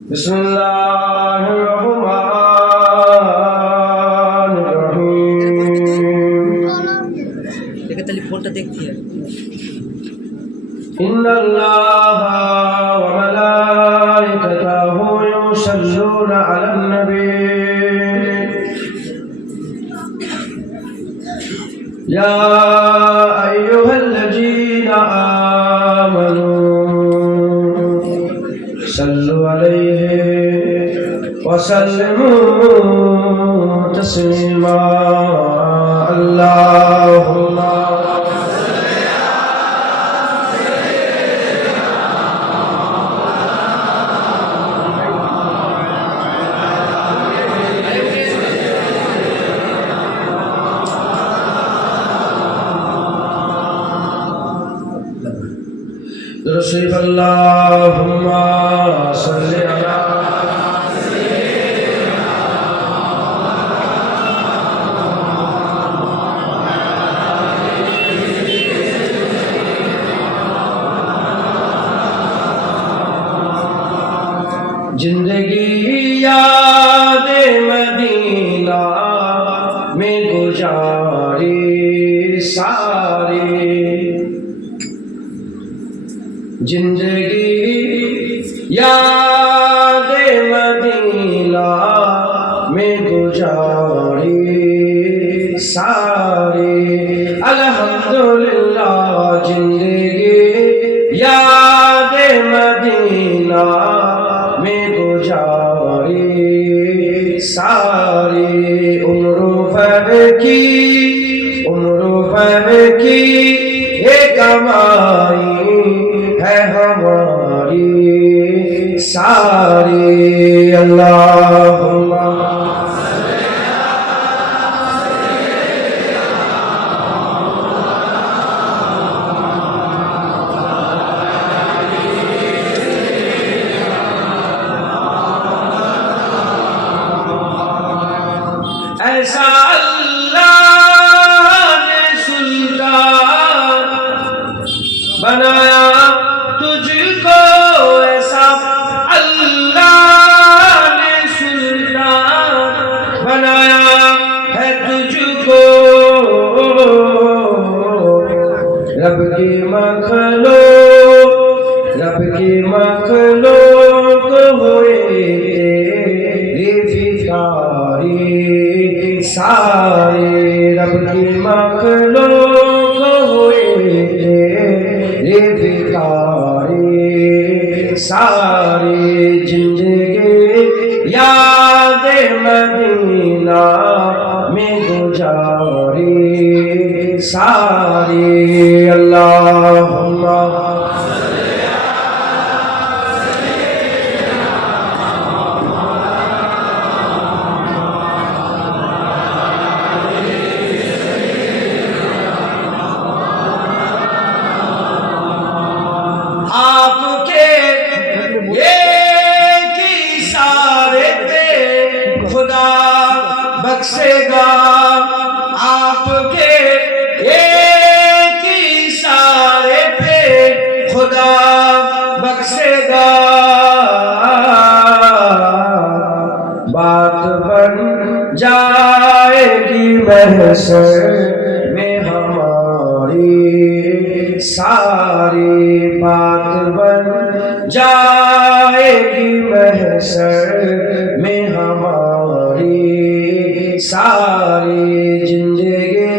बिस्मिल्लाहिर्रहमानिर्रहीम। ताली फोनটা দেখছি इन्नल्लाहा व मलाइकतहु युसल्लूना अलन नबी या अय्युहल्लज़ीना आमनू सल्लु अलैहि व सल्लिमू तस्लीमा। अल्लाहुम्मा रसूल अल्लाहुम्मा सल्लि अला जिंदगी याद मदीना में गुजारी सारी, जिंदगी याद मदीना में गुजारी सारी। अल्हम्दुलिल्लाह जिंदगी याद मदीना में गुजारी सारी। उम्र भर की ये कमाई है हमारी सारी। अल्लाहुम्मा ऐसा अल्लाह ने सुल्तान बनाया तुझको, ऐसा अल्लाह ने सुल्तान बनाया है तुझको। रब की मखलूक हुए तेरी भिखारी सारे। रब की मखलूक हुए तेरे भिखारी सारे। जिंदगी याद मदीना में गुजारी सारी। अल्लाहुम्मा आपके एक इशारे पे खुदा बख्शेगा, आपके एक इशारे पे खुदा बख्शेगा। बात बन जाएगी महशर में हमारी सारी। बात बन जाएगी महशर में हमारी सारी। जिंदगी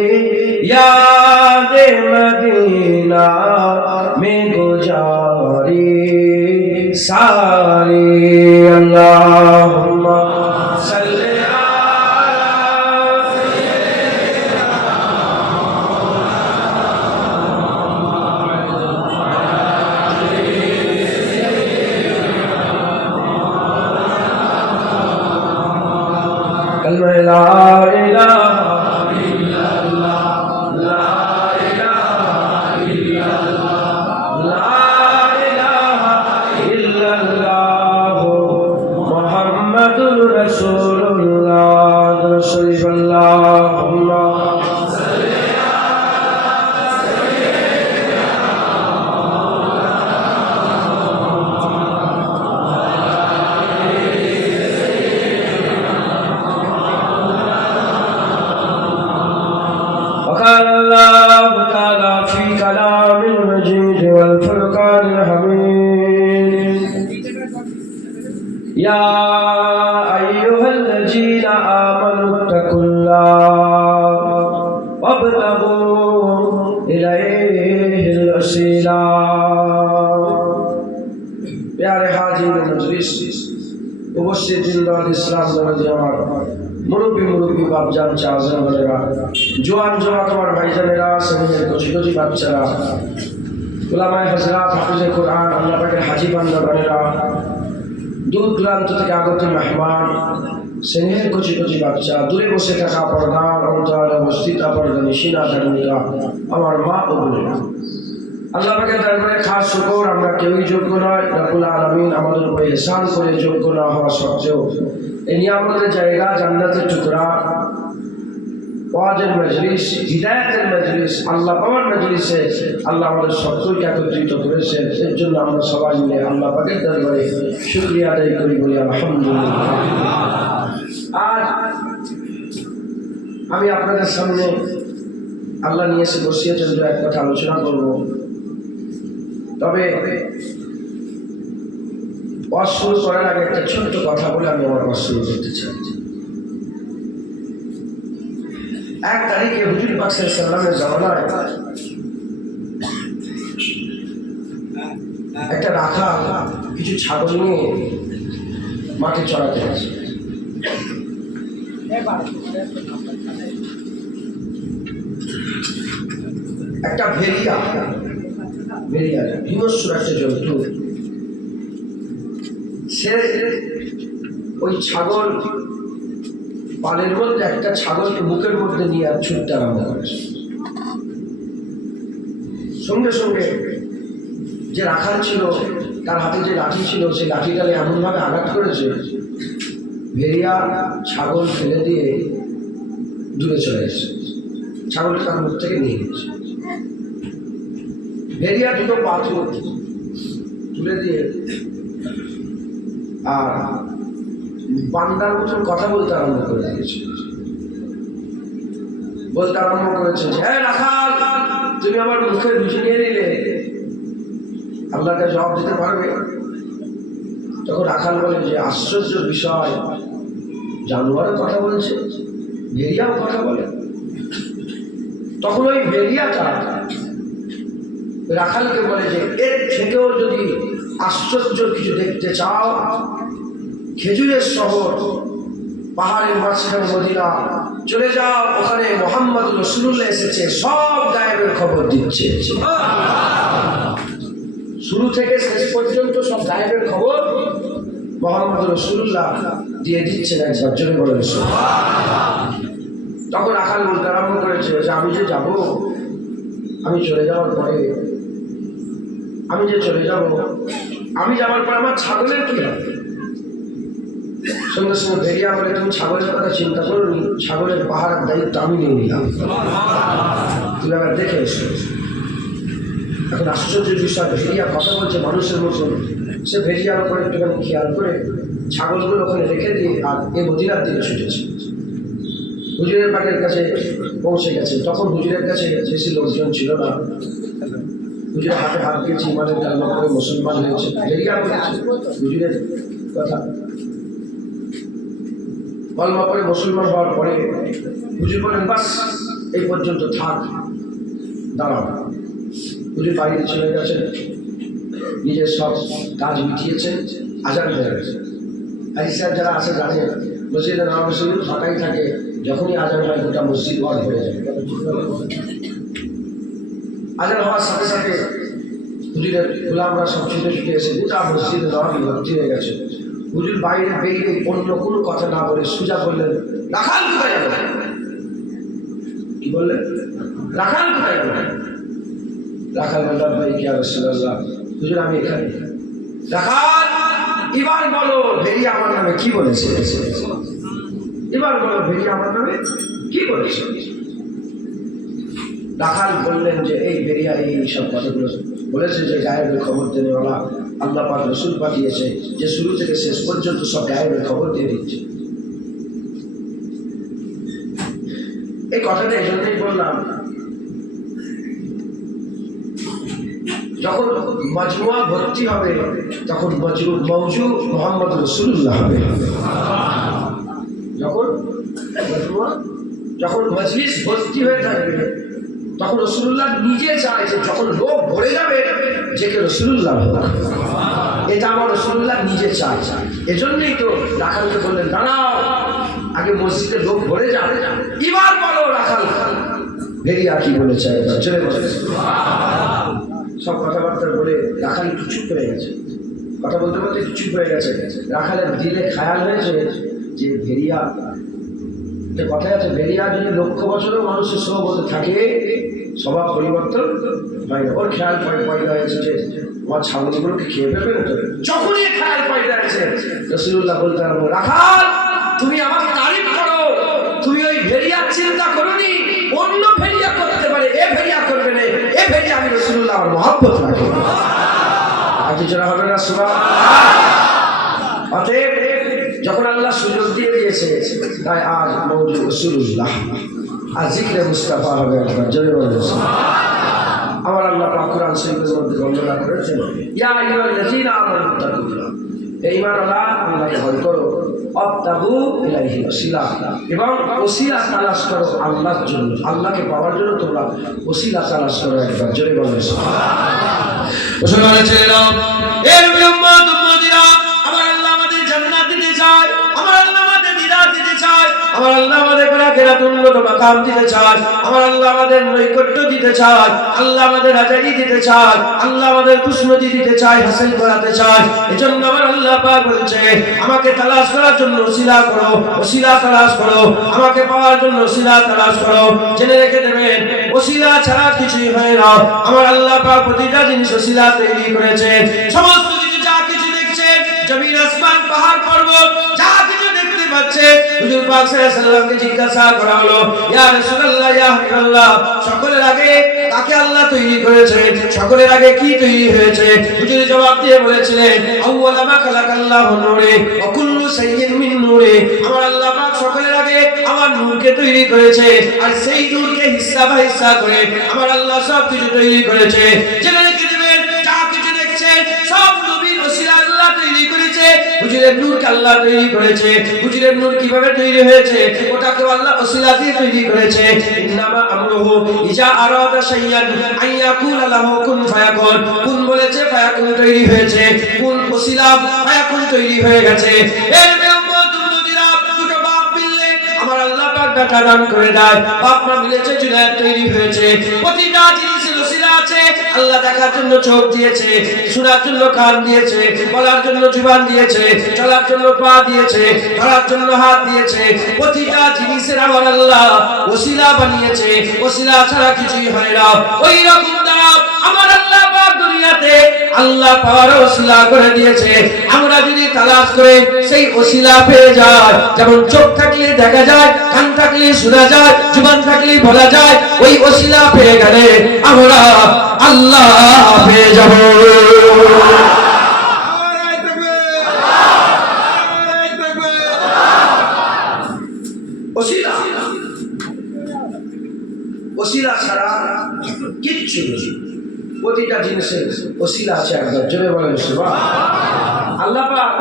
याद मदीना में गुजारी सारी। अल्लाहुम्मा सल्लि कलमा ला इलाहा इल्लल्लाह, ला इलाहा इल्लल्लाह, ला इलाहा इल्लल्लाह मुहम्मदुर रसूलुल्लाह। अल्लाहुम्मा ইয়া আইয়ুহাল্লাযীনা আমানুত্তাকুল্লাহ ওয়াবতাগু ইলাইহিল ওয়াসিলা। প্যারে হাজির মজলিস, উপস্থিত জিন্দাল ইসলাম আমার মুরব্বী বাপজান চাচারা, জোয়ান জমাত আমার ভাইজানেরা, সেমিনের কচি কচি বাচ্চারা, উলামায়ে হযরত, হাফিজে কোরআন, আল্লাহ পাকের হাজী বান্দাগণেরা, দূর দূরান্ত থেকে আগত মেহমান, সেমিনের কচি কচি বাচ্চা, দূরে বসে থাকা পর্দার অন্তরালে অবস্থিত পর্দা নিশিনা ধার্মিকা আমার মা ও বোনেরা, আল্লাহ পাকের দরবারে খাস শুকর, আমরা কেউই যোগ্য নয়। রব্বুল আলামিন আমাদের উপরে ইহসান করে যোগ্য না হওয়া সত্ত্বেও এই নিয়ামতের জায়গা, জান্নাতের টুকরা, ওয়াজের মজলিস, হিদায়াতের মজলিস, আল্লাহ পাওয়ার মজলিসে আল্লাহ আমাদের সকলকে একত্রিত করেছেন। এর জন্য আমরা সবাই মিলে আল্লাহ পাকের দরবারে শুকরিয়া আদায় করি, বলি আলহামদুলিল্লাহ। আজ আমি আপনাদের সামনে আল্লাহ নিয়ে এসে বসিয়েছেন, দু এক কথা আলোচনা করব। তবে ওয়াজ শুরু করার আগে একটা ছোট্ট কথা বলে আমি আমার ওয়াজ শুরু করতে চাই। 1 তারিখে হুজুর পাক সাল্লাল্লাহু আলাইহি জামানায় একটা রাখাল কিছু ছাগল নিয়ে মাঠে চড়াতে গেছে। একটা ভেড়িয়া হিংস্র একটা জন্তু, সে ওই ছাগল পালের মধ্যে একটা ছাগলকে বুকের মধ্যে নিয়ে আর ছুটতে আরম্ভ করেছে। সঙ্গে সঙ্গে যে রাখাল ছিল তার হাতে যে লাঠি ছিল, সেই লাঠিটাকে এমনভাবে আঘাত করেছে, ভেড়িয়া ছাগল ফেলে দিয়ে দূরে চলে এসেছে, ছাগলকে তার মুখ থেকে নিয়ে গেছে। ভেড়িয়া দুটো পা তুলে দিয়ে আর বান্দার মতন কথা বলতে আরম্ভ করে দিয়েছে। বলতে আরম্ভ করেছে যে, হ্যাঁ রাখাল, তুমি আমার মুখে রুচি নিয়ে নিলে, আল্লাহকে জবাব দিতে পারবে? তখন রাখাল বলে যে, আশ্চর্য বিষয়, জানোয়ারও কথা বলছে, ভেড়িয়াও কথা বলে। তখন ওই ভেড়িয়াটা রাখালকে বলে যে, এর থেকেও যদি আশ্চর্য কিছু দেখতে চাও, খেজুরের শহর, পাহাড়ের মাঝখানে মদিনা চলে যাও, ওখানে মুহাম্মদ রাসূলুল্লাহ এসেছে, সব গায়েবের খবর দিচ্ছে। শুরু থেকে শেষ পর্যন্ত সব গায়েবের খবর মুহাম্মদ রাসূলুল্লাহ দিয়ে দিচ্ছেন। একবার জোরে বলেন সুবহানাল্লাহ। তখন রাখাল বলতে আরম্ভ করেছে যে, আমি যে যাব, আমি চলে যাওয়ার পরে, আমি যাওয়ার পর আমার ছাগলের কি হবে? সঙ্গে সঙ্গে ভেড়িয়া বলে, তুমি ছাগলের কথা চিন্তা করোনি, ছাগলের পাহাড়ের দায়িত্ব আমি নিয়ে নিলাম, তুমি আবার দেখে এসো। এখন আশ্চর্য বিষয়, ভেড়িয়া কথা বলছে মানুষের মতন। সে ভেড়িয়ার ওপরে একটুখানি খেয়াল করে ছাগলগুলো ওখানে রেখে দিয়ে আর এই মদিনার দিকে ছুটেছে। হুজুরের পাকের কাছে পৌঁছে গেছে। তখন হুজুরের কাছে বেশি লোকজন ছিল না। হুজুরের হাতে হাত দিয়েছে, ইমানের কালমা করে মুসলমান হয়েছে। ভেড়িয়া বলেছে হুজুরের কথা, কলমা করে মুসলমান হওয়ার পরে হুজুর বলেন, বাস এই পর্যন্ত থাক, দাঁড়াও। হুজুর বাইরে চলে গেছেন, নিজের সব কাজ মিটিয়েছেন, আজান হয়ে গেছে। হাজি সাহেব যারা আছে জানে, মসজিদে নামাজ শুরু ফাঁকাই থাকে, যখনই আজান হয় গোটা মসজিদ বন্ধ হয়ে যায়। আজান হওয়ার সাথে সাথে হুজুরের গোলামরা সব ছুটে ছুটে এসে গোটা মসজিদে নামাজ ভর্তি হয়ে গেছে। হুজুর বাইরে বেরিয়ে অন্য কোনো কথা না বলে সুজা বললেন, রাখাল কোথায় যাবে? কি বললেন? রাখাল কোথায় যাবে? রাখাল বললাম, ভাই কি রাসূলুল্লাহ, হুজুর আমি এখানে। রাখাল, এবার বলো ভেড়িয়া আমার নামে কি বলেছে? এবার বলো ভেড়িয়া আমার নামে কি বলেছে? রাখাল বললেন যে, এই ভেড়িয়া এই সব কথাগুলো বলেছে যে গায়েবের খবর দেনেওয়ালা আল্লাহ পাক রসুল পাঠিয়েছে, যে শুরু থেকে শেষ পর্যন্ত সব গায়েবের খবর দিয়ে দিচ্ছে। এই কথাটা এই জন্যই বললাম, যখন মজমুয়া ভর্তি হবে তখন মৌজু মোহাম্মদ রাসূলুল্লাহ হবে। যখন মজলিস ভর্তি হয়ে থাকবে তখন রাসূলুল্লাহ নিজে চায় যে যখন লোক ভরে যাবে যে কে রাসূলুল্লাহ হোক। এটা আমার রাসূলুল্লাহ নিজে চায়। এজন্যই তো রাখালকে বললেন দাঁড়াও, আগে মসজিদে লোক ভরে যাবে, এবার বলো রাখাল ভেরিয়া কি বলেছে। চলে বসে সব কথাবার্তা বলে রাখাল একটু চুপ হয়ে গেছে। কথা বলতে বলতে একটু চুপ হয়ে গেছে। রাখালের দিলে খেয়াল হয়েছে যে ভেরিয়া, কথায় আছে ভেরিয়া যদি লক্ষ বছরও মানুষের সহবতে থাকে স্বভাব পরিবর্তন হয় না। ওর খেয়াল পয়দা হয়েছে যে আমার ছাগলগুলোকে খেয়ে ফেলবে না। যখনই খেয়াল পয়দা হয়েছে রাসূলুল্লাহ বলতে পারবো রাখাল তুমি আমাকে তারিফ করো, তুমি ওই ভেরিয়ার চিন্তা করোনি, অন্য ভেরিয়া করতে পারে, এ ভেরিয়া করবে না, এ ভেরিয়া আমি রাসূলুল্লাহ আমার মহব্বত রাখি। আজ যারা হবে না সুবহানাল্লাহ। অতএব যখন আল্লাহ সুযোগ দিয়ে দিয়েছে তাই আজ মওজুদ রাসূলুল্লাহ আর জিকরে মুস্তাফা হবে। একবার জোরে বলুন আমার আল্লাহ পাক কুরআন শরীফের মধ্যে বর্ণনা করেছেন ইয়া আইয়ুহাল্লাযীনা আমানু তাকুল্লাহ, হে ঈমানওয়ালা আল্লাহকে ভয় করো, ওয়াবতাগু ইলাইহি ওয়াসিলা এবং ওসিলা তালাশ করো আল্লাহর জন্য, আল্লাহকে পাওয়ার জন্য তোমরা ওসিলা তালাশ করো। একবার জোরে বলুন সুবহানাল্লাহ। মুসলমানের ছেলেরা, এর উম্মত উম্মতিরা, আমার আল্লাহ আমাদের জান্নাত দিতে চায়, আমার আল্লাহ আমাদের দিদার দিতে চায়, আমার আল্লাহ আমাদের আখিরাতে উন্নত মাকাম দিতে চায়, আমার আল্লাহ আমাদের নৈকট্য দিতে চায়, আল্লাহ আমাদের হাজারি দিতে চায়, আল্লাহ আমাদের খুশনতি দিতে চায়, হাসিল করাতে চায়। এজন্য আমার আল্লাহ পাক বলছে আমাকে তালাশ করার জন্য ওসিলা করো, ওসিলা তালাশ করো, আমাকে পাওয়ার জন্য ওসিলা তালাশ করো। জেনে রেখে দেবেন ওসিলা ছাড়া কিছুই হয় না। আমার আল্লাহ পাক প্রতিটা জিনিস ওসিলা তৈরি করেছেন। সমস্ত কিছু যা কিছু দেখছেন, জমিন আসমান পাহাড় পর্বত যা কিছু দেখতে পাচ্ছেন, হুজুর পাক সাল্লাল্লাহু আলাইহি ওয়াসাল্লামকে জিজ্ঞাসা করা হলো ইয়া রাসূলুল্লাহ ইয়া হাবিবাল্লাহ, সকলের আগে কাকে আল্লাহ তৈরি করেছেন, সকলের আগে কি তৈরি হয়েছে? হুজুর জবাব দিয়ে বলেছিলেন আউয়ালা মা খালাকাল্লাহু নূরে ওয়া কুল্লু শাইইন মিন নূরে, আমার আল্লাহ পাক সকলের আগে আমার নূরকে তৈরি করেছে আর সেই নূরকে হিস্সা বাই হিস্সা করে আমার আল্লাহ সব কিছু তৈরি করেছে। জেনে রেখে দেবেন যা কিছু দেখছেন সব নবীর ওসিলা আল্লাহ তৈরি করেছে। হুজুরের নূরকে আল্লাহ তৈরি করেছে। হুজুরের নূর কিভাবে তৈরি হয়েছে? ওটাকে আল্লাহ ওসিলা দিয়ে তৈরি করেছে। ইন্নামা আমরুহু ইজা আরাদা শাইয়ান আইয়াকুল লাহু কুন ফায়াকুন, কুন বলেছে ফায়াকুন তৈরি হয়েছে, কুন ওসিলা ফায়াকুন তৈরি হয়ে গেছে। এর উম্মত উম্মতিরা, দুটো বাপ মিললে আমার আল্লাহ পাক বেটা দান করে দেয়, বাপ মা মিলেছে জুনায়েদ তৈরি হয়েছে। প্রতিটা জিনিসের ওসিলা আছে। আল্লাহ দেখার জন্য চোখ দিয়েছে, শোনার জন্য কান দিয়েছে, বলার জন্য জুবান দিয়েছে, চলার জন্য পা দিয়েছে, ধরার জন্য হাত দিয়েছে। প্রতিটা জিনিসের আমার আল্লাহ ওসিলা বানিয়েছে। ওসিলা ছাড়া কিছুই হয় না। ওই রকম দ্বারা আমার আল্লাহ পাক দুনিয়াতে আল্লাহ পাওয়ার ওসিলা করে দিয়েছে। আমরা যদি তালাশ করে সেই ওসিলা পেয়ে যাই, যেমন চোখ থাকলে দেখা যায়, কান থাকলে শোনা যায়, জুবান থাকলে বলা যায়, ওই ওসিলা পেয়ে গেলে আমরা আল্লাহ পেয়ে যাব। ওসিলা ওসিলা ছাড়া কিচ্ছু নেই। প্রতিটা জিনিসের ওসিলা আছে। একবার জোরে বলেন সুবহানাল্লাহ। আল্লাহ পাক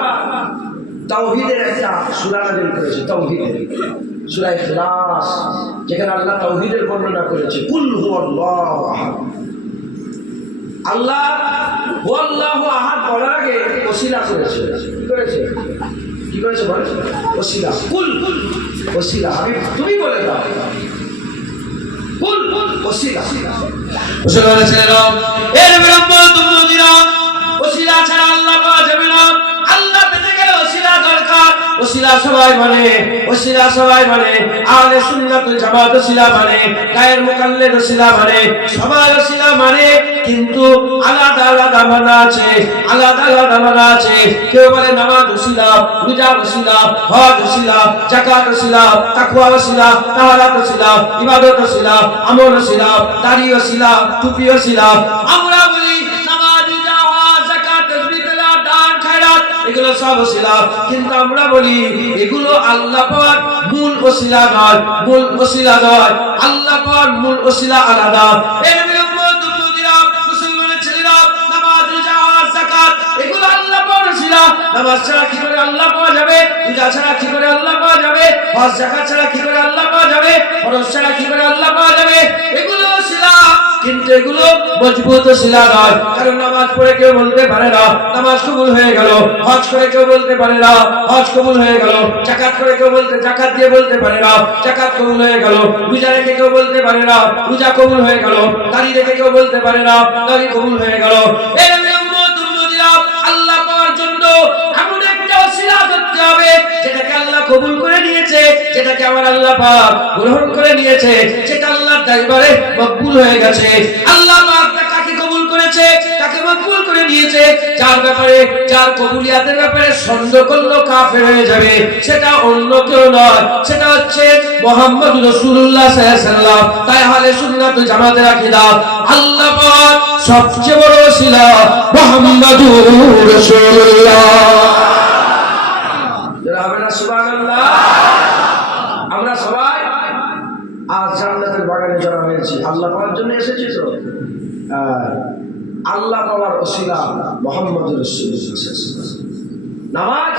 তাওহীদের একটা সূরা নাযিল করেছে, তাওহীদের সূরা ইখলাস, যেখানে আল্লাহ তাওহীদের বর্ণনা করেছে কুল হুয়াল্লাহু আহাদ। আল্লাহ হুয়াল্লাহু আহাদ বলার আগে ওসিলা করেছে। কি করেছে? কি করেছে বলে? ওসিলা। কুল ওসিলা আমি তুমি বলে দাও, কুল ওসিলা। মুসলমানের ছেলেরা, এর বিরম্বর তুমুদিরা, ওসিলা ছাড়া আল্লাহ পাওয়া যাবে না। আল্লাহ পেতে গেলে ওসিলা দরকার। ওসিলা সবাই মানে, ওসিলা সবাই মানে, আহলে সুন্নাত ওয়াল জামাত ওসিলা মানে, গায়ের মুকাল্লিদ ওসিলা মানে, সবাই ওসিলা মানে, কিন্তু আলাদা আলাদা মানা আছে, আলাদা আলাদা মানা আছে। কেউ বলে নামাজ ওসিলা, রোজা ওসিলা, হজ ওসিলা, যাকাত ওসিলা, তাকওয়া ওসিলা, তাহারাত ওসিলা, ইবাদত ওসিলা, আমল ওসিলা, দাড়ি ওসিলা, টুপি ওসিলা। আমরা বলি নামাজ, রোজা, হজ, যাকাত, তাসবিহ, তেলাওয়াত, দান, খায়রাত এগুলো সব ওসিলা, কিন্তু আমরা বলি এগুলো আল্লাহ পাক মূল ওসিলা নয়, মূল ওসিলা নয়। আল্লাহ পাক মূল ওসিলা আলাদা। এর বিরুদ্ধে মুসলমানের ছেলেরা ওসিলা। নামাজ ছাড়া কি করে আল্লাহ পাওয়া যাবে? রোজা ছাড়া কি করে আল্লাহ পাওয়া যাবে? হজ যাকাত ছাড়া কি করে আল্লাহ পাওয়া যাবে? ফরজ ছাড়া কি করে আল্লাহ পাওয়া যাবে? এগুলো ওসিলা, কিন্তু এগুলো মজবুত ওসিলা নয়। কারণ নামাজ পড়ে কেউ বলতে পারে না নামাজ কবুল হয়ে গেল, হজ করে কেউ বলতে পারে না হজ কবুল হয়ে গেল, যাকাত করে কেউ যাকাত দিয়ে বলতে পারে না যাকাত কবুল হয়ে গেল, রোজা রেখে কেউ বলতে পারে না রোজা কবুল হয়ে গেল, দাড়ি রেখে কেউ বলতে পারে না দাড়ি কবুল হয়ে গেল। আল্লাহ পাওয়ার জন্য এমন একটা ওসিলা করতে হবে যেটাকে আল্লাহ কবুল করে নিয়েছে, যেটাকে আমার আল্লাহ পাক গ্রহণ করে নিয়েছে, যেটা আল্লাহর দরবারে মকবুল হয়ে গেছে। আল্লাহ পাক কাকে কবুল করেছে, কাকে মকবুল করে নিয়েছে, যার ব্যাপারে যার কবুলিয়াতের ব্যাপারে সন্দেহ করলে কাফের হয়ে যাবে, সেটা অন্য কেউ নয়, সেটা হচ্ছে মুহাম্মদ রাসূলুল্লাহ সাল্লাল্লাহু আলাইহি ওয়াসাল্লাম। তাই আহলে সুন্নাত ওয়াল জামাতের আকীদা আল্লাহ পাক সবচেয়ে বড় ওসিলা মুহাম্মাদুর রাসূলুল্লাহ। সুবহানাল্লাহ। আমরা সবাই আজ জান্নাতের বাগানে জড়ো হয়েছি, আল্লাহ পাওয়ার জন্য এসেছি। তো আল্লাহ পাওয়ার ওসিলা মুহাম্মদুর রাসূলুল্লাহ। নামাজ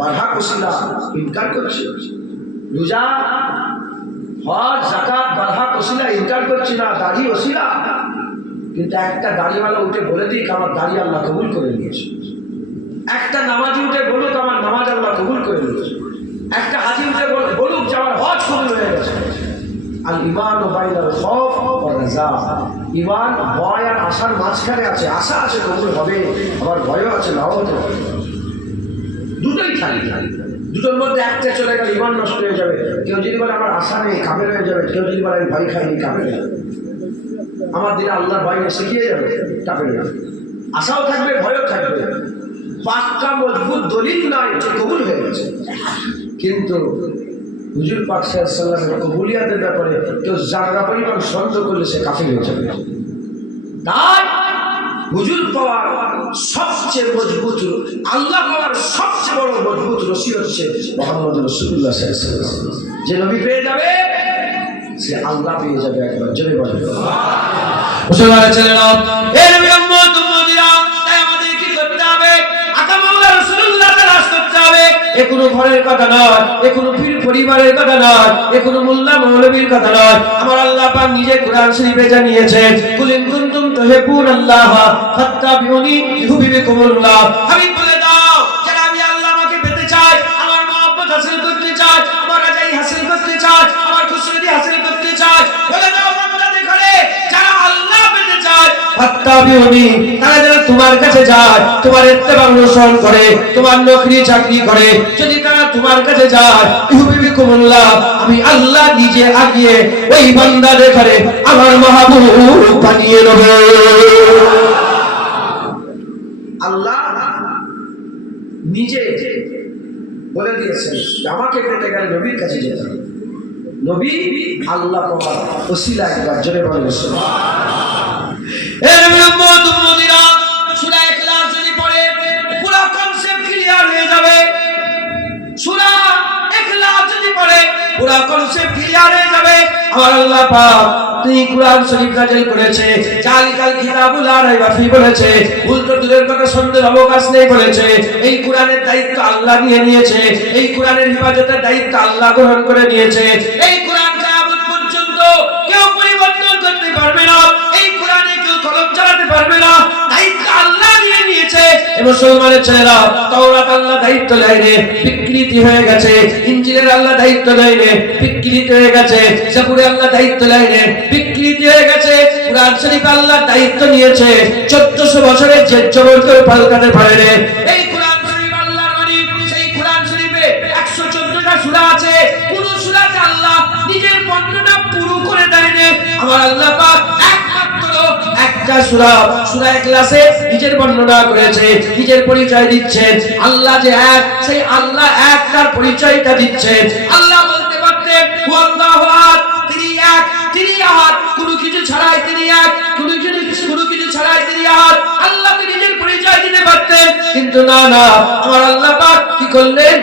বাধা ওসিলা ইনকার করছে, রোজা হজ যাকাত বাধা ওসিলা ইনকার করছি না, দাড়ি ওসিলা। কিন্তু একটা দাড়িওয়ালা উঠে বলে দিক আমার দাড়ি আল্লাহ কবুল করে নিয়েছে, একটা নামাজি উঠে বলুক আমার নামাজ আল্লাহ কবুল করে নিয়েছে, একটা হাজি উঠে বলুক যে আমার হজ কবুল হয়ে গেছে। আল ঈমান বাইনাল খাউফ ওয়ার রাজা। ঈমান ভয় আর আশার মাঝখানে আছে, আশা আছে কবুল হবে, আবার ভয়ও আছে নাও হতে পারে, দুটোই থাকে। দুটোর মধ্যে একটা চলে গেলে ঈমান নষ্ট হয়ে যাবে। কেউ যদি বলে আমার আশা নেই কাফের হয়ে যাবে, কেউ যদি বলে আমি ভয় খাইনি কাফের হয়ে যাবে। আমার দিনে আল্লাহর ভয় শিখিয়ে যাবে কাফের হয়ে যাবে, আশাও থাকবে ভয়ও থাকবে, পাক্কা মজবুত দলিল নাই যে কবুল হয়ে গেছে। কিন্তু হুজুর পাক সাল্লাল্লাহু আলাইহি ওয়াসাল্লামের কবুলিয়াতের ব্যাপারে কেউ জাররা পরিমাণ সন্দেহ করলে সে কাফির হয়ে যাবে। তাই হুজুর পাওয়ার সবচেয়ে মজবুত, আল্লাহ পাওয়ার সবচেয়ে বড় মজবুত রশি হচ্ছে মুহাম্মদ রাসূলুল্লাহ সাল্লাল্লাহু আলাইহি ওয়াসাল্লাম। যে নবী পেয়ে যাবে সে আল্লাহ পেয়ে যাবে। একবার জোরে বলেন সুবহানাল্লাহ। মুসলমানের ছেলেরা, এই নবী উম্মত উম্মতিরা, তাই আমাদের কি করতে হবে? আকা মাওলা রাসূলুল্লাহ তালাশ করতে হবে। এ কোনো ঘরের কথা নয়, এ কোনো পীর পরিবারের কথা নয়, এ কোনো মোল্লা মৌলবীর কথা নয়। আমার আল্লাহ পাক নিজে কোরআন শরীফে জানিয়েছেন, কুল ইন কুনতুম তুহিব্বুনাল্লাহ ফাত্তাবিউনি ইউহিব্বুকুমুল্লাহ। হাবিব বলে দাও, যারা আমি আল্লাহ আমাকে পেতে চাই, আমার মহব্বত হাসিল করতে চাই, আমার রাজাই হাসিল করতে চাই, আমার খুশরুদি হাসিল করতে চাই, বলে দাও বান্দাদের ঘরে যারা আল্লাহ পেতে চায় ফাত্তাবিউনি, তারা যারা তোমার কাছে যায়, তোমার ইত্তেবা অনুসরণ করে, তোমার নকরি চাকরি করে, যদি তারা তোমার কাছে যায়, ইউহিব্বুকুমুল্লাহ, আমি আল্লাহ নিজে আগিয়ে ওই বান্দাদের ঘরে আমার মাহবুব বানিয়ে নেব। আল্লাহ নিজে বলে দিয়েছেন আমাকে পেতে গেলে নবীর কাছে যেতে হবে। নবী আল্লাহ পাওয়ার ওসিলা। একবার জোরে বলেন সুবহানাল্লাহ। এর উম্মত উম্মতিরা, সূরা ইখলাস যদি পড়ে পুরো কনসেপ্ট ক্লিয়ার হয়ে যাবে। সূরা ইখলাস যদি পড়ে পুরো কনসেপ্ট ক্লিয়ার হয়ে যাবে। আমার আল্লাহ পাক তিনি কুরআন শরীফ নাযিল করেছে, জালিকাল কিতাবুল লা রাইবা ফি বলেছে, ভুল তো দূরের কথা সন্দেহের অবকাশ নেই বলেছে। এই কুরআনের দায়িত্ব আল্লাহ নিয়ে নিয়েছে, এই কুরআনের হেফাজতের দায়িত্ব আল্লাহ গ্রহণ করে নিয়েছে। এই কুরআন কিয়ামত পর্যন্ত কেউ পরিবর্তন করতে পারবে না, এই কুরআনে কেউ কলম চালাতে পারবে না, দায়িত্ব আল্লাহ নিয়ে নিয়েছে। মুসলমানের ছেলেরা, তাওরাত আল্লাহ দায়িত্ব নেয়নি, বিকৃতি হয়ে গেছে। ইনজিলের আল্লাহ দায়িত্ব নেয়নি, বিকৃতি হয়ে গেছে। জাবুরে আল্লাহ দায়িত্ব নেয়নি, বিকৃতি হয়ে গেছে। কুরআন শরীফ আল্লাহ দায়িত্ব নিয়েছে, 1400 বছরের যে জবর কেউ পাল্টাতে পারেনি। এই কুরআন শরীফ আল্লাহর বাণী, সেই কুরআন শরীফে 114টা সূরা আছে, কোন সূরাতে আল্লাহ নিজের বর্ণনা পুরো করে দেয়নি। আমার আল্লাহ পাক একমাত্র একটা সূরা, সূরা ইখলাসে নিজের বর্ণনা করেছে, নিজের পরিচয় দিচ্ছেন। আল্লাহ যে এক, সেই আল্লাহ এক, তার পরিচয়টা দিচ্ছেন। আল্লাহ বলতে পারতেন হুয়াল্লাহু আহাদ, তিনি এক, তিনি আহাদ, কোনো কিছু ছাড়াই তিনি এক, কোনো কিছু ছাড়াই তিনি আহাদ। আল্লাহ নিজের পরিচয় দিতে পারতেন, কিন্তু না, আমার আল্লাহ পাক কি করলেন?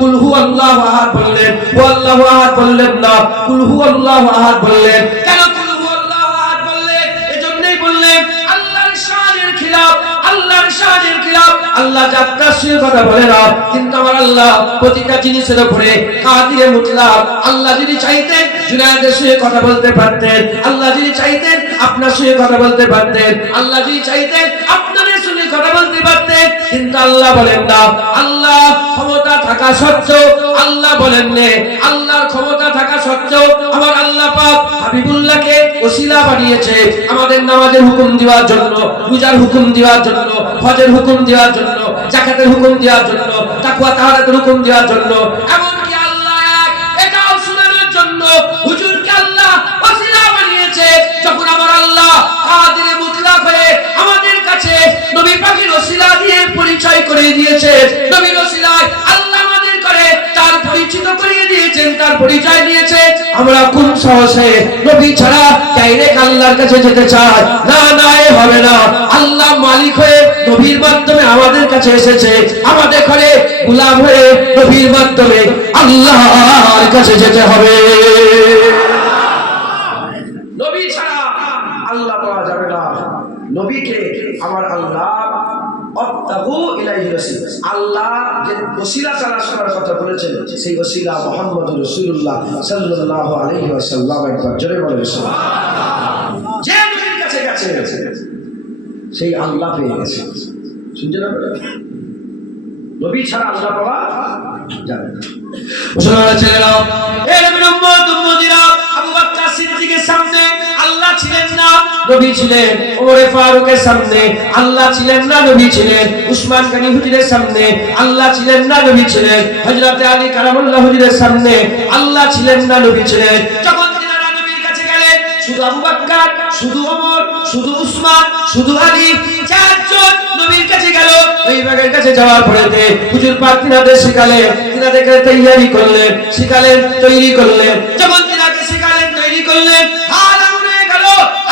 কুল হুয়াল্লাহু আহাদ বললেন, হুয়াল্লাহু আহাদ বললেন না, কুল হুয়াল্লাহু আহাদ বললেন। কেন কুল হুয়াল্লাহু আহাদ বললেন? এজন্যই বললেন আল্লাহর শানের খিলাফ, আল্লাহর শানের খিলাফ আল্লাহ যাত্রার সঙ্গে কথা বলে না, কিন্তু আমার আল্লাহ প্রতিটা জিনিসের উপরে কাদিরে মুতলাক। আল্লাহ যদি চাইতেন জুনায়েদের সঙ্গে কথা বলতে পারতেন, আল্লাহ যদি চাইতেন আপনার সঙ্গে কথা বলতে পারতেন, আল্লাহ যদি চাইতেন আপনাদের সঙ্গে কথা বলতে পারতেন, কিন্তু আল্লাহ বলেন না। আল্লাহ ক্ষমতা থাকা সত্ত্বেও আল্লাহ বলেন নে, আল্লাহর ক্ষমতা থাকা সত্ত্বেও আমার আল্লাহ পাক হাবিবুল্লাহকে ওসিলা বানিয়েছে আমাদের নামাজের হুকুম দেওয়ার জন্য, রোজার হুকুম দেওয়ার জন্য, হজের হুকুম দেওয়ার জন্য, যাকাতের হুকুম দেওয়ার জন্য, তাকওয়া তাহারাতের হুকুম দেওয়ার জন্য, এমনকি আল্লাহ এক এটাও শোনানোর জন্য হুজুরকে আল্লাহ ওসিলা বানিয়েছে। যখন আমার আল্লাহ কাদিরে মুতলাক হয়ে আমাদের কাছে নবী পাকের ওসিলা দিয়ে পরিচয় করে দিয়েছে, নবীর ওসিলায় আল্লাহ আমাদের করে তার পরিচিত করিয়ে দিয়েছেন, তার পরিচয় দিয়েছে। আমরা কোন সাহসে নবী ছাড়া ডাইরেক্ট আল্লাহর কাছে যেতে চাই? না না, এ হবে না। আল্লাহ মালিক হয়ে নবীর মাধ্যমে আমাদের কাছে এসেছে, আমাদের ঘরে গোলাম হয়ে নবীর মাধ্যমে আল্লাহর কাছে যেতে হবে। নবী ছাড়া আল্লাহ পাওয়া যাবে না। নবীকে আমার আল্লাহ অত্তাবু ইলাইহি রাসূল, আল্লাহ যে ওসিলা চালানোর কথা বলেছেন সেই ওসিলা মুহাম্মদুর রাসূলুল্লাহ সাল্লাল্লাহু আলাইহি ওয়াসাল্লাম। একবার জোরে বলেন সুবহানাল্লাহ। যে নবীর কাছে গেছে সেই আল্লাহ পেয়ে গেছে। শুনছেন আপনারা? নবী ছাড়া আল্লাহ পাওয়া যাবে না। মুসলমান ছেলেরা, এই নবীর উম্মত উম্মতিরা, আবু বকর সিদ্দিকের সামনে আল্লাহ ছিলেন না, নবী ছিলেন। ওমরে ফারুকের সামনে আল্লাহ ছিলেন না, নবী ছিলেন। উসমান গনি হুজুরের সামনে আল্লাহ ছিলেন না, নবী ছিলেন। হযরত আলী কারামাল্লাহ হুজুরের সামনে আল্লাহ ছিলেন না, নবী ছিলেন। যখন তিনারা নবীর কাছে গেলেন, শুধু আবু বকর, শুধু ওমর, শুধু উসমান, শুধু আলী, চারজন নবীর কাছে গেল। ওই বাগের কাছে যাওয়ার পরে হুজুর পাক তিনাদের শিখালেন, তিনাদেরকে তৈরি করলেন, শিখালেন, তৈরি করলেন। যখন তিনাকে শিখালেন, তৈরি করলেন, হাল হয়ে গেল।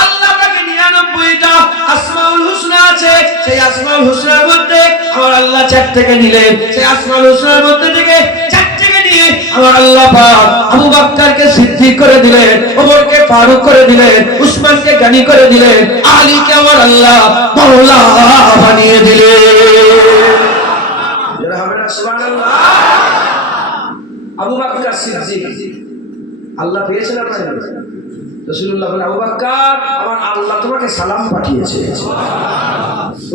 আল্লাহ পাকের 99টা আসমাউল হুসনা আছে, সেই আসমাউল হুসনার মধ্যে আমার আল্লাহ 4 থেকে নিলেন। সেই আসমাউল হুসনার মধ্যে থেকে 4 থেকে নিয়ে আমার আল্লাহ পাক আবু বকরকে সিদ্দিক করে দিলেন, ওমরকে ফারুক করে দিলেন, উসমানকে গনি করে দিলেন, আলীকে আমার আল্লাহ মাওলা বানিয়ে দিলেন। যারা হবে না সুবহানাল্লাহ। আবু বকর সিদ্দিক আল্লাহ পেয়েছেন না পারেন? রাসূলুল্লাহ বলেন, আবু বকর আমার আল্লাহ তোমাকে সালাম পাঠিয়েছে।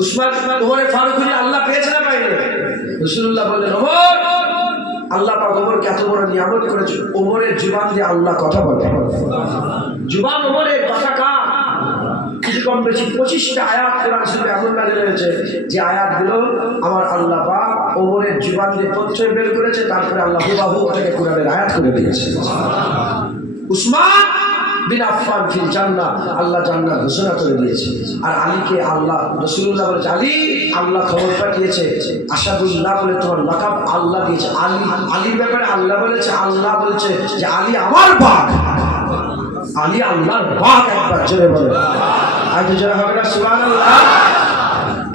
উসমান, ওমর, ফারুক আল্লাহ পেয়েছেন না পারেন? রাসূলুল্লাহ বলেন, ওমর আল্লাহ পাক ওমরকে এত বড় নিয়ামত করেছে, ওমরের জুবান দিয়ে আল্লাহ কথা বলে। জুবান ওমরের কথা কার? কিছু কম বেশি 25টা আয়াত কোরআন শরীফে এমন নাযিল হয়েছে যে আয়াতগুলো আমার আল্লাহ পাক ওমরের জুবান দিয়ে প্রত্যয় বের করেছে, তারপরে আল্লাহ হুবহু ওটাকে কোরআনের আয়াত করে দিয়েছে। উসমান বিন আফফান ফিল জান্নাহ, আল্লাহ জান্নাত ঘোষণা করে দিয়েছে। আর আলীকে আল্লাহ রাসূলুল্লাহ বলেছে, আলী আল্লাহ খবর পাঠিয়েছে, আসাদুল্লাহ বলে তোমার লাকাব আল্লাহ দিয়েছে। আলীর ব্যাপারে আল্লাহ বলেছে, আল্লাহ বলেছে যে আলী আমার বাগ, আলী আল্লাহর বাগ। একবার জোরে বলে আর জোরে হবে না সুবহানাল্লাহ।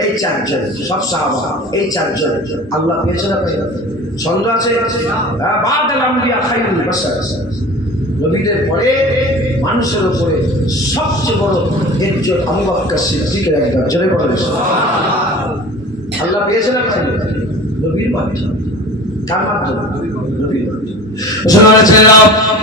এই 4 জন সব সাহাবা, এই 4 জন আল্লাহ পেয়েছে না পেয়েছে? সন্দেহ আছে? বাদাল আম্বিয়া খায়রুল বাশার, নবীদের পরে মানুষের উপরে সবচেয়ে বড় ইজ্জত আবু বকর সিদ্দিকের। একবার জোরে বলেন সুবহানাল্লাহ। আল্লাহ পেয়েছে না পেয়েছে? নবীর মাধ্যমে। কার মাধ্যমে? নবীর মাধ্যমে। মুসলমান ছেলেরা,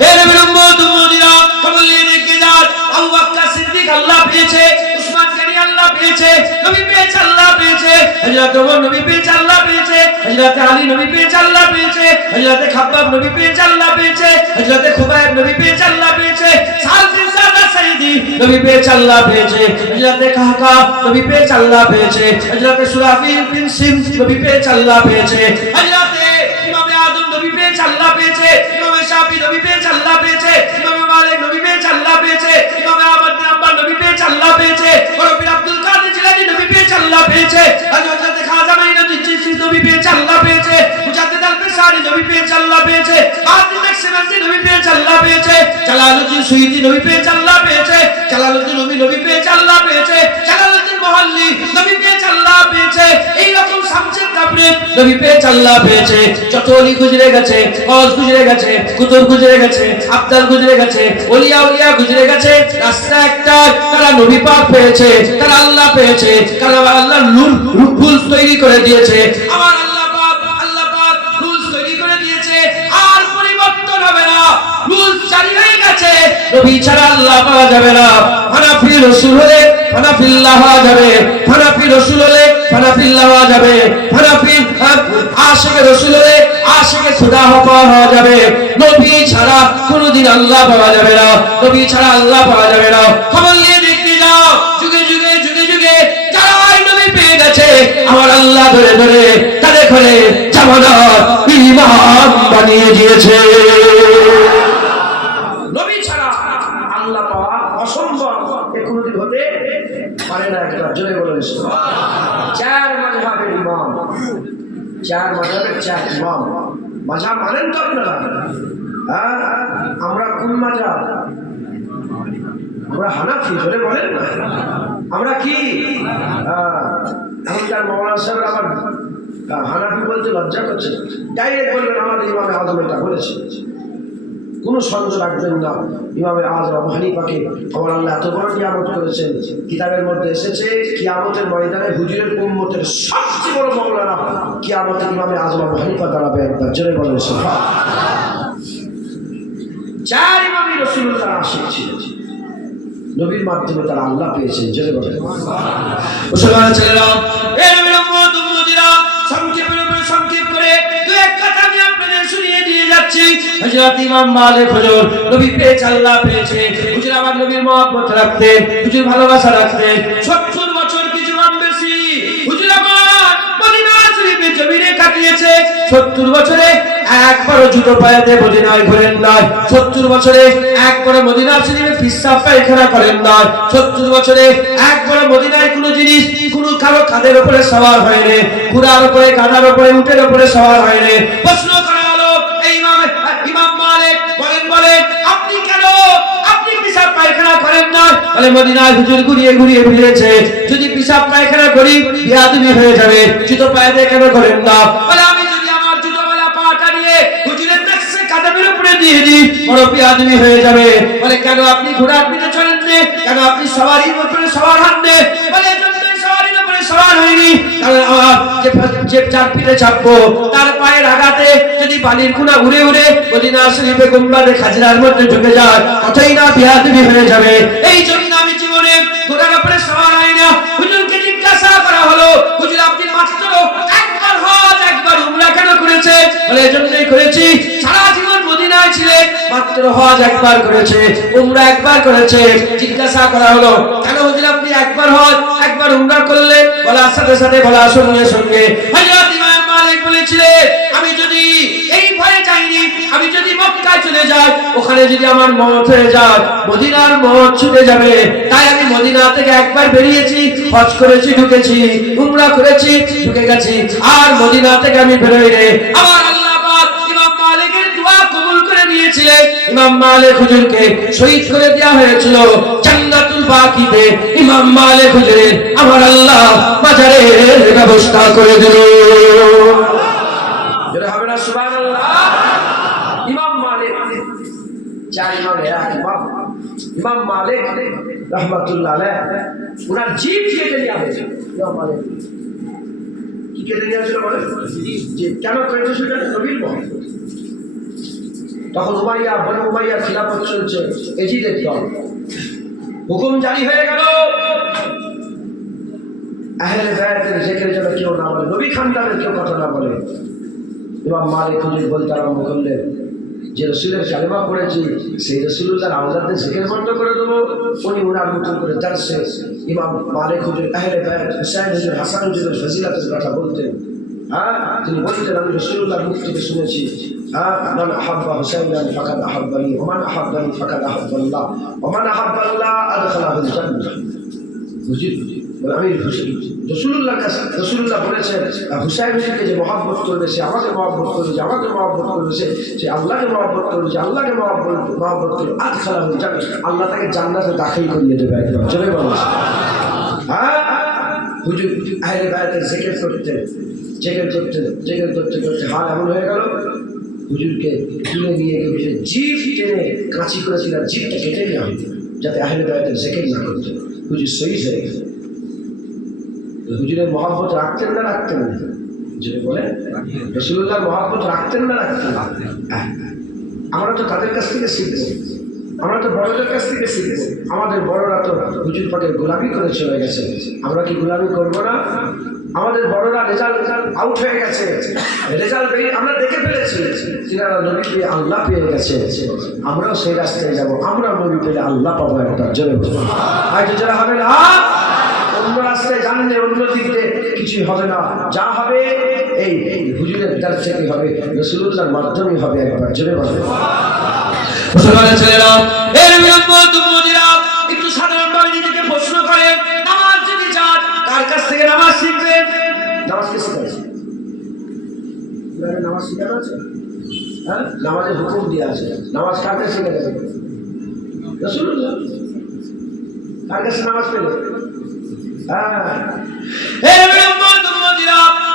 এই নবীর উম্মত উম্মতিরা, খবর নিয়ে দেখে যান, আবু বকর সিদ্দিক আল্লাহ পেয়েছে, উসমান গনি আল্লাহ পেয়েছে, নবী পেয়েছে, আল্লাহ পেয়েছে। হযরত ওমর নবী পেয়েছে, আল্লাহ পেয়েছে। হযরত আলী নবী পেয়েছে, আল্লাহ পেয়েছে। হযরত খাব্বাব নবী পেয়েছে, আল্লাহ পেয়েছে। হযরত খুবাইব নবী পেয়েছে, আল্লাহ পেয়েছে। সাদ বিন সাদা সাইদি নবী পেয়েছে, আল্লাহ পেয়েছে। হযরত কাহকা নবী পেয়েছে, আল্লাহ পেয়েছে। হযরত সুরাফিল বিন সিম নবী পেয়েছে, আল্লাহ পেয়েছে। হযরত ইমাম আদম নবী পেয়েছে, আল্লাহ পেয়েছে। ইমাম শাফি নবী পেয়েছে, আল্লাহ পেয়েছে। ইমাম মালিক নবী পেয়েছে, আল্লাহ পেয়েছে। ইমাম আহমদ বিন হাম্বল নবী পেয়েছে, আল্লাহ পেয়েছে। মুরব্বি আব্দুল কাদের জিলানী নবী পেয়েছে, আল্লাহ পেয়েছে। হযরত খাজা মাইনুদ্দিন চিশতি নবী পেয়েছে, আল্লাহ পেয়েছে। মুজাদ্দিদ আল-পেশারি নবী পেয়েছে, আল্লাহ পেয়েছে। আব্দুল নাকশবন্দি নবী পেয়েছে, আল্লাহ পেয়েছে। জালালউদ্দিন সুয়ুতি নবী পেয়েছে, আল্লাহ পেয়েছে। জালালউদ্দিন নবী পেয়েছে, আল্লাহ পেয়েছে। জালালউদ্দিন মহল্লি নবী পেয়েছে, আল্লাহ পেয়েছে, এইরকম সাবজেক্ট আপনি নবী পেয়েছে, আল্লাহ পেয়েছে। যত অলি গুজরে গেছে, গজ গুজরে গেছে, কুতুব গুজরে গেছে, আব্দাল গুজরে গেছে, ওলিয়া উলিয়া গুজরে গেছে, রাস্তা একটা, তারা নবী পাক পেয়েছে, তারা আল্লাহ পেয়েছে, তারা আল্লাহর রুলস তৈরি করে দিয়েছে। আমার আল্লাহ পাক রুলস তৈরি করে দিয়েছে, আর পরিবর্তন হবে না, রুলস জারি হয়ে গেছে। নবী ছাড়া আল্লাহ পাওয়া যাবে না। হানাফি রাসূল হলে হানাফিল্লাহ হওয়া যাবে, হানাফি রাসূল হলে হানাফিল্লাহ হওয়া যাবে, হানাফি আশিক রাসূল হলে আশিকে খোদা হওয়া যাবে। নবী ছাড়া কোনোদিন আল্লাহ পাওয়া যাবে না, নবী ছাড়া আল্লাহ পাওয়া যাবে না। খবর নিয়ে দেখতে যাও, যুগে যুগে যুগে যুগে যারা নবী পেয়ে গেছে, আমার আল্লাহ ধরে ধরে তাদের ঘরে জামানাত ইমাম বানিয়ে দিয়েছে। নবী ছাড়া আল্লাহ পাওয়া অসম্ভব, এ কোনোদিন হতে পারে না। একটা জোরে বলেন চার মাযহাবের ইমাম, চার মাযহাবের চার ইমাম। মাযহাব মানেন তো আপনারা? আমরা কোন মাযহাব? আমরা হানাফি। জোরে বলেন না, আমরা কি? এখনকার মাওলানা সাহেব আবার হানাফি বলতে লজ্জা করছে, ডাইরেক্ট বলবেন আমাদের ইমামে আযম এটা বলেছে। কোনো সন্দেহ রাখবেন না, ইমামে আযম আবু হানিফাকে আমার আল্লাহ এত বড় নিয়ামত করেছেন। কিতাবের মধ্যে এসেছে কিয়ামতের ময়দানে হুজুরের উম্মতের সবচেয়ে বড় মাওলানা কিয়ামতে ইমামে আযম আবু হানিফা দাঁড়াবে। একবার জোরে বলেন সুবহানাল্লাহ। চার ইমামই রাসূলুল্লাহর আশিক ছিলেন, নবীর মাধ্যমে তারা আল্লাহ পেয়েছেন। জোরে বলেন মুসলমান ছেলেরা, এই নবীর উম্মত উম্মতিরা, সংক্ষেপ করে দু এক কথা আমি আপনাদের শুনিয়ে দিয়ে যাচ্ছি। হযরত ইমাম মালিক হুজুর নবী পেয়েছে, আল্লাহ পেয়েছে। হুজুর আমার নবীর মহব্বত রাখতেন, হুজুর ভালোবাসা রাখতেন। 70 বছর কিছু কম বেশি হুজুর আমার মদিনা শরীফে জমিনে কাটিয়েছে। 70 বছরে একবারও জুতো পায়েতে মদিনায় ঘোরেন নাই, 70 বছরে একবারও মদিনা শরীফে পিশাব পায়খানা করেন নাই, 70 বছরে একবারও মদিনায় কোনো জিনিস কোনো কারো কাঁধের উপরে সওয়ার হয়নি, ঘোড়ার উপরে, গাধার উপরে, উটের উপরে সওয়ার হয়নি। প্রশ্ন করা হলো, এই ইমাম মালিক বলেন আপনি কেন আপনি পিশাব পায়খানা করেন না? বলে মদিনায় হুজুর ঘুরিয়ে ঘুরিয়ে ফিরেছে, যদি পিশাব পায়খানা করি বিয়াদবি হয়ে যাবে, জুতো পায়েতে কেন করেন না? বলে আমি যদি আমার জুতোওয়ালা পাটা নিয়ে হুজুরের দেখছে কাঁধের উপরে দিয়ে দিই, বড় বিয়াদবি হয়ে যাবে। বলে কেন আপনি ঘোড়ার পিঠে চড়েন না? কেন আপনি সওয়ারির উপরে সওয়ার হন না? বলে সওয়ারির উপরে সওয়ার হয়নি, কারণ আমার যে চার পিঠে চাপবো তার পায়ের আঘাতে যদি বালির কুনা উড়ে উড়ে মদিনা শরীফে গুম্বাদে খাজরার মধ্যে ঢুকে যায়, কতই না বিয়াদবি হয়ে যাবে। এই জন্য আমি জীবনে ঘোড়ার উপরে সওয়ার হই না। হুজুরকে জিজ্ঞাসা করা হলো, হুজুর আপনি মাত্র একবার হজ একবার উমরা কেন করেছে? বলে এজন্যই করেছি, সারা জীবন মদিনায় ছিলেন, মাত্র হজ একবার করেছে, উমরা একবার করেছে। জিজ্ঞাসা করা হলো, কেন হুজুর আপনি একবার হজ একবার উমরা করলেন? বলার সাথে সাথে বলা সঙ্গে সঙ্গে হযরত ইমাম মালিক বলেছিলেন, আমি যদি এই ভয়ে যাইনি, আমি যদি মক্কায় চলে যাই, ওখানে যদি আমার মওত হয়ে যায়, মদিনার মওত ছুটে যাবে, তাই আমি মদিনা থেকে একবার বেরিয়েছি, হজ করেছি, ঢুকেছি, উমরা করেছি, ঢুকে গেছি, আর মদিনা থেকে আমি বেরোই রে। আমার আল্লাহ পাক ইমাম মালিকের দোয়া কবুল করে নিয়েছিলেন। ইমাম মালিক হুজুরকে শহীদ করে দেওয়া হয়েছিল জান্নাতুল বাকিতে। ইমাম মালিক হুজুরের আমার আল্লাহ মাজারের ব্যবস্থা করে দিল। যেটা হবে না সুবহানাল্লাহ। ইমাম মালিক চার ইমাম এক ইমাম, ইমাম মালিক রাহমাতুল্লাহ আলাইহি ওনার জিভ কেটে নেওয়া হয়েছে। ইমাম মালিক কি কেটে নেওয়া হয়েছিল বলে? যে কেন করেছে সেটা নবীর মহব্বত। তখন বনু উমাইয়ার খিলাফত চলছে, এজিদের দল, হুকুম জারি হয়ে গেল আহলে বায়াতের জিকির যেন কেউ না বলে, নবী খানদানের কেউ কথা না বলে। ইমাম মালিক হুজুর বলতে আরম্ভ করলেন, যে রসুলের কালেমা পড়েছি সেই রসুলুল্লাহর আওলাদদের জিকির বন্ধ করে দেবো। উনি ওনার মতন করে দার্সে ইমাম মালিক হুজুর আহলে বায়াত হুসাইন হুজুর হাসান হুজুরের ফজিলতের কথা বলতেন। তিনি বলতেন, আমি রসুলুল্লাহর মুখ থেকে শুনেছি, মান আহাব্বা হুসাইনান ফাকাদ আহাব্বানি ওয়া মান আহাব্বানি ফাকাদ আহাব্বাল্লাহ ওয়া মান আহাব্বাল্লাহ আদখালাহুল জান্নাহ। হুজুর আমি রসুলুল্লাহর কাছে রসুলুল্লাহ বলেছেন, হুসাইন হুজুরকে যে মহব্বত করবে সে আমাকে মহব্বত করবে, যে আমাকে মহব্বত করবে সে আল্লাহকে মহব্বত করবে, যে আল্লাহকে মহব্বত করবে আদখালাহুল জান্নাহ, আল্লাহ তাকে জান্নাতে দাখিল করিয়ে দেবে। একবার জোরে বলো। হুজুর আহলে বায়াতের জিকির করতেন, জিকির করতে হাল এমন হয়ে গেল, হুজুরকে তুলে নিয়ে গিয়ে জিভ টেনে কাঁচি করেছিল, জিভটা কেটে নেওয়া হতো যাতে আহলে বায়াতের জিকির না করতো। হুজুর শহীদ হয়ে গেল। হুজুরের মহব্বত রাখতেন না রাখতেন না? যদি বলে রাসূলুল্লাহর মহব্বত রাখতেন না রাখতেন না? আমরা তো তাদের কাছ থেকে শিখবো, আমরা তো বড়দের কাছ থেকে শিখবো। আমাদের বড়রা তো হুজুর পাকের গোলামি করে চলে গেছে, আমরা কি গোলামি করবো না? আমাদের বড়রা রেজাল্ট আউট হয়ে গেছে, রেজাল্ট আমরা দেখে ফেলেছি, তিনারা নবী পেয়ে আল্লাহ পেয়ে গেছে। আমরাও সেই রাস্তায় যাবো, আমরা নবী পেলে আল্লাহ পাবো একটা জোরে হয়তো যারা হবে না। অন্য রাস্তায় জানলে অন্য দিক দিয়ে কিছুই হবে না, যা হবে এই হুজুরের দ্বার থেকে হবে, রাসূলুল্লাহর মাধ্যমে হবে। একবার জোরে বলবে ছেলেরা, একটু সাধারণভাবে নিজেকে প্রশ্ন করে, নামাজ যদি চান কার কাছ থেকে নামাজ শিখবেন? নামাজ কে শিখাচ্ছে? নামাজ শিখানো আছে? হ্যাঁ, নামাজের হুকুম দিয়ে আছে। নামাজ কার কাছে শিখে দেবে? রাসূলুল্লাহ। কার কাছে নামাজ পেলে?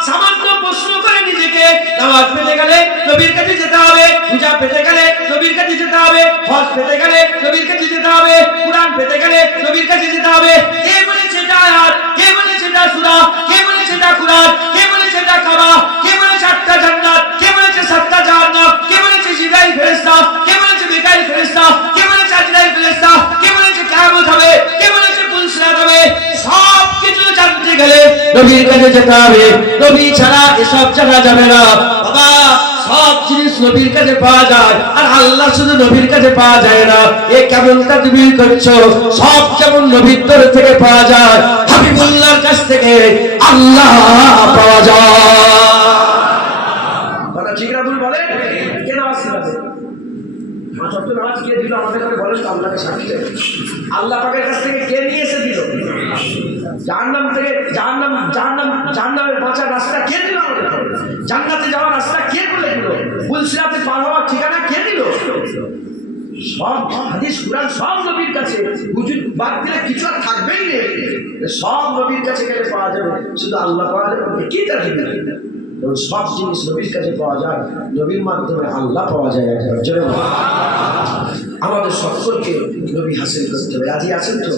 সামান্য প্রশ্ন করে নিজেকে, নামাজ পেতে গেলে নবীর কাছে যেতে হবে, পূজা পেতে গেলে নবীর কাছে যেতে হবে, হজ পেতে গেলে নবীর কাছে যেতে হবে, কুরআন পেতে গেলে নবীর কাছে যেতে হবে। কে বলেছে এটা আয়াত? কে বলেছে এটা সূরা? কে বলেছে এটা কুরআন? কে বলেছে এটা কাবা? কে বলেছে 8টা জান্নাত? কে বলেছে 7টা জাহান্নাম? কে বলেছে জিবরাইল ফেরেশতা? কে বলেছে মিকাইল ফেরেশতা? কে বলেছে আজরাইল ফেরেশতা? কে বলেছে কিয়ামত হবে? কে বলেছে পুলসিরাত হবে? সব কিছু জানতে গেলে নবীর কাছে যেতে হবে, নবী ছাড়া এসব জানা যাবে না বাবা। সব জিনিস নবীর কাছে পাওয়া যায়, আর আল্লাহ শুধু নবীর কাছে পাওয়া যায় না। এ কেমন তাকবীর করছো? সব যেমন নবীর তরফ থেকে পাওয়া যায়, হাবিবুল্লাহর কাছ থেকে আল্লাহ পাওয়া যায়। কথা ঠিক না ভুল বলে? কে নামাজ শিখাবে? নামাজ কে দিল আমাদের? বলেন তো, আল্লাহকে সাক্ষী দেবে। আল্লাহ পাকের কাছ থেকে কে নিয়ে এসে দিল? জাহান্নাম থেকে জাহান্নামের বাঁচার রাস্তা কে দিল আমাদের? জান্নাতে যাওয়ার রাস্তা কে বলে দিল? পুলসিরাতে পার হওয়ার ঠিকানা কে দিল? সব হাদিস কুরআন সব নবীর কাছে, হুজুর বাদ দিলে কিছু আর থাকবেই না। সব নবীর কাছে গেলে পাওয়া যাবে, শুধু আল্লাহ পাওয়া যাবে কি তা দিবে? সব জিনিস নবীর কাছে পাওয়া যায়, নবীর মাধ্যমে আল্লাহ পাওয়া যায়। আমাদের সকলকে নবী হাসিল করতে হবে। রাজি আছেন তো?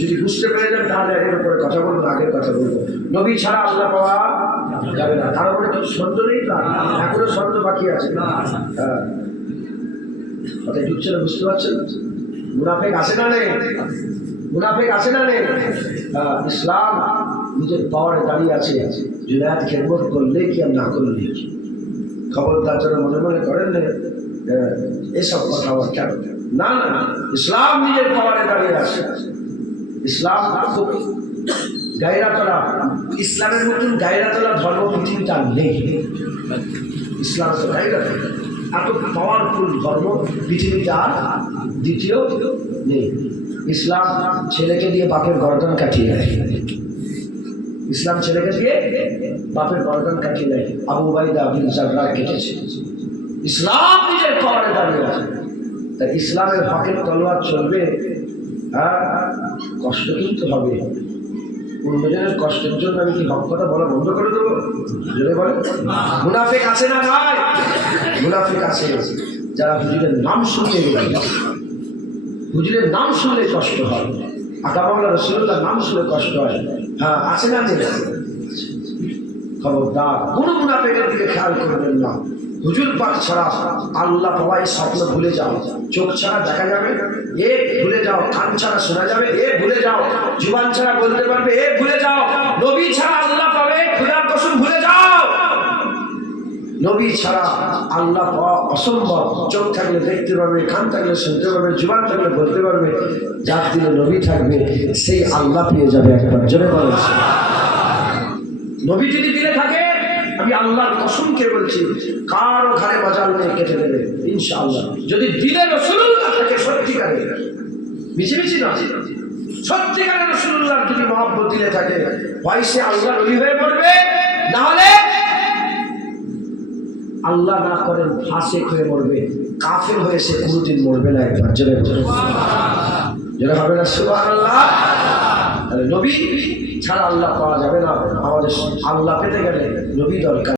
যদি বুঝতে পেরে যান তাহলে এর উপরে কথা বলবো, আগের কথা বলবো। নবী ছাড়া আল্লাহ পাওয়া যাবে না। তার উপরে কিছু সন্দেহ নেই, এখনো সন্দেহ বাকি আছে। কথা ঢুকছে না, বুঝতে পারছেন? মুনাফেক আছে না নেই? মুনাফেক আছে না নেই? ইসলাম নিজের পাওয়ারে দাঁড়িয়ে আছে, জুনায়েদ খেদমত করলে কি আর না করলে কি। খবরদার যারা মনে মনে করেন না এসব কথা আবার কেন? না না, ইসলাম নিজের পাওয়ারে দাঁড়িয়ে আছে। ইসলাম খুব গায়রাতলা, ইসলামের মতন গায়রাতলা ধর্ম পৃথিবীটা নেই। ইসলাম তো গায়রাত, এত পাওয়ারফুল ধর্ম পৃথিবীতে আর দ্বিতীয় নেই। ইসলাম ছেলেকে দিয়ে বাপের গর্দন কাটিয়ে দেয়। ইসলাম ছেলেকে দিয়ে বাপের গর্দন কাটিয়ে দেয়। আবু উবাইদা বিন জাররাহ কেটেছে। ইসলাম নিজের পাওয়ারে দাঁড়িয়ে আছে। তাই ইসলামের হকের তলোয়ার চলবে, কষ্ট কিন্তু হবে। অন্যজনের কষ্টের জন্য আমি কি হক কথা বলা বন্ধ করে দেবো? যদি বলে মুনাফিক আছে না নাই? মুনাফিক আছে যারা হুজুরের নাম শুনতে গেলে, হুজুরের নাম শুনলে কষ্ট হয়, আকা বাংলা রাসূলুল্লাহর নাম শুনলে কষ্ট হয়। হ্যাঁ, আছে না? খবরদার কোন মুনাফিকের দিকে খেয়াল করবেন না। হুজুর পাক ছাড়া আল্লাহ পাওয়াই স্বপ্ন ভুলে যাও। চোখ ছাড়া দেখা যাবে, এ ভুলে যাও। কান ছাড়া শোনা যাবে, এ ভুলে যাও। জুবান ছাড়া বলতে পারবে, এ ভুলে যাও। নবী ছাড়া আল্লাহ পাবে, খোদার কসম ভুলে যাও। নবী ছাড়া আল্লাহ পাওয়া অসম্ভব। চোখ থাকলে দেখতে পারবে, কান থাকলে শুনতে পারবে, জুবান থাকলে বলতে পারবে। যার দিলে নবী থাকবে সেই আল্লাহ পেয়ে যাবে। একবার জোরে বলেন, নবী যদি দিলে থাকে, আমি আল্লাহর কসমকে বলছি, কারো ঘরে বাজার নিয়ে কেটে দেবে ইনশাআল্লাহ। যদি দিলে রাসূলুল্লাহ থাকে সত্যিকারে, মিছিমিছি না, সত্যিকারে রাসূলুল্লাহ যদি মহব্বত দিলে থাকে, হয় সে আল্লাহর ওলি হয়ে পড়বে, না হলে আল্লাহ না করেন ফাসিক হয়ে মরবে, কাফের হয়ে সে কোনোদিন মরবে না। একবার জোরে জোরে হবে না সুবহানাল্লাহ। তাহলে নবী ছাড়া আল্লাহ পাওয়া যাবে না। আমাদের আল্লাহ পেতে গেলে নবী দরকার।